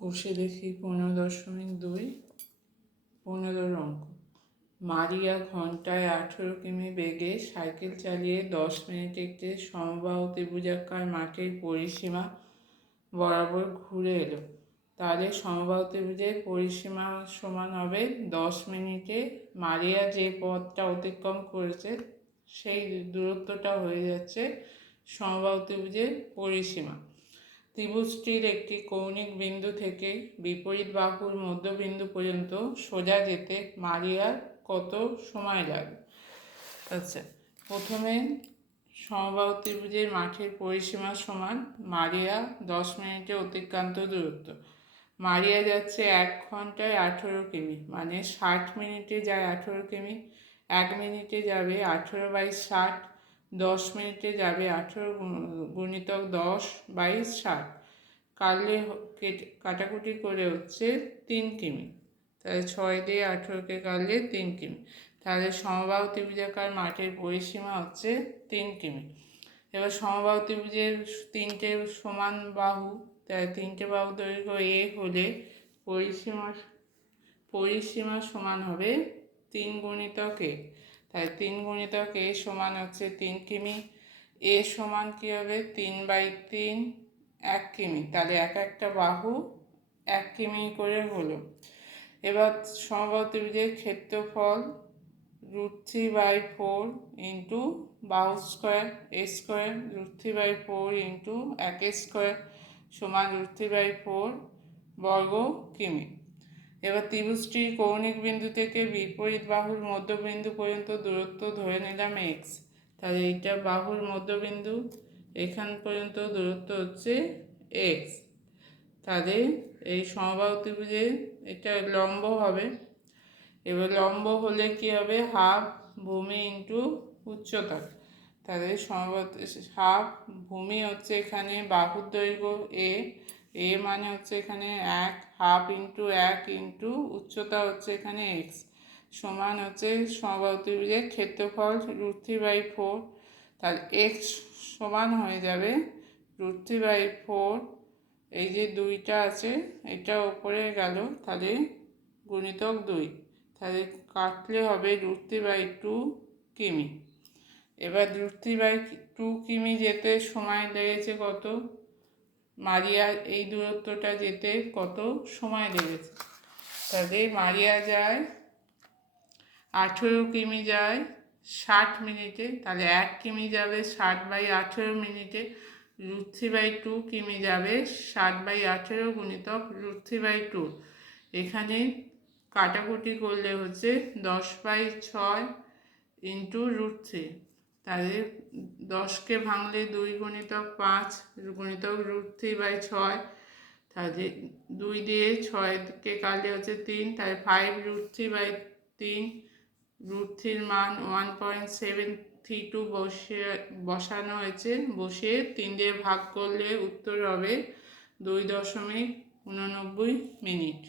কষে দেখি 15.2 15 অঙ্ক। মারিয়া ঘন্টায় 18 কিমি বেগে সাইকেল চালিয়ে 10 মিনিট একটি সমবাহু ত্রিভুজাকার মাঠের পরিসীমা বরাবর ঘুরে এলো। তাহলে সমবাহু ত্রিভুজের পরিসীমা সমান হবে 10 মিনিটে মারিয়া যে পথটা অতিক্রম করেছে সেই দূরত্বটা হয়ে যাচ্ছে সমবাহু ত্রিভুজের পরিসীমা। ত্রিভুজটির একটি কৌণিক বিন্দু থেকে বিপরীত বাহুর মধ্যবিন্দু পর্যন্ত সোজা যেতে মারিয়ার কত সময় লাগে? আচ্ছা, প্রথমে সমবাহু ত্রিভুজের মাঠের পরিসীমা সমান মারিয়া 10 মিনিটে অতিক্রান্ত দূরত্ব। মারিয়া যাচ্ছে 1 ঘন্টায় 18 কিমি, মানে 60 মিনিটে যায় 18 কিমি। 1 মিনিটে যাবে 18/60, 10 মিনিটে যাবে 18 গুণিতক 10/60, কাটলে কাটাকুটি করে হচ্ছে 3 কিমি। তাহলে 6 দিয়ে 18কে কাটলে 3 কিমি। তাহলে সমবাহু ত্রিভুজাকার মাঠের পরিসীমা হচ্ছে 3 কিমি। এবার সমবাহু ত্রিভুজের 3টে সমান বাহু, তাই 3টে বাহু দৈর্ঘ্য এ হলে পরিসীমা সমান হবে 3 গুণিতক এ। তাই 3 গুণিতক এ সমান হচ্ছে 3 কিমি। এ সমান কী হবে? 3/3, 1 কিমি। তাহলে একটা বাহু 1 কিমি করে হলো। এবার সমবাহু ত্রিভুজের ক্ষেত্রফল √3/4 ইন্টু বাহু স্কোয়ার এ স্কোয়ার, √3/4 ইন্টু 1 স্কোয়ার সমান √3/4 বর্গ কিমি। এবার ত্রিভুজটির কৌণিক বিন্দু থেকে বিপরীত বাহুর মধ্যবিন্দু পর্যন্ত দূরত্ব ধরে নিলাম x। তাহলে এইটা বাহুর মধ্যবিন্দু, এখান পর্যন্ত দূরত্ব হচ্ছে x। তাহলে এই সমবাহু ত্রিভুজে এটা লম্ব হবে। এবার লম্ব হলে কি হবে? হাফ ভূমি ইন্টু উচ্চতা। তাহলে হাফ ভূমি হচ্ছে এখানে বাহুর দৈর্ঘ্য এ মানে হচ্ছে এখানে 1, হাফ ইন্টু 1 ইন্টু উচ্চতা হচ্ছে এখানে x সমান হচ্ছে সমবাহু ত্রিভুজের ক্ষেত্রফল √3/4। তাহলে x সমান হয়ে যাবে √3/4, এই যে 2টা আছে এটা ওপরে গেল, তাহলে গুণিতক 2, তাহলে কাটলে হবে √3/2 কিমি। এবার √3/2 কিমি যেতে সময় লেগেছে কত? মারিয়ার এই দূরত্বটা যেতে কত সময় লেগেছে? তাহলে মারিয়া যায় 18 কিমি যায় 60 মিনিটে, তাহলে 1 কিমি যাবে 60/18 মিনিটে। √3/2 কিমি যাবে 60/18 গুণিতক √3/2। এখানে কাটাকুটি করলে হচ্ছে 10/6 ইন্টু √3। তাহলে 10কে ভাঙলে 2 গুণিতক 5 গুণিতক √3/6। তাহলে 2 দিয়ে 6কে কাটলে হচ্ছে 3, তাই 5√3/3। √3 মান 1.732 বসানো হয়েছে। বসিয়ে 3 দিয়ে ভাগ করলে উত্তর হবে 2.89 মিনিট।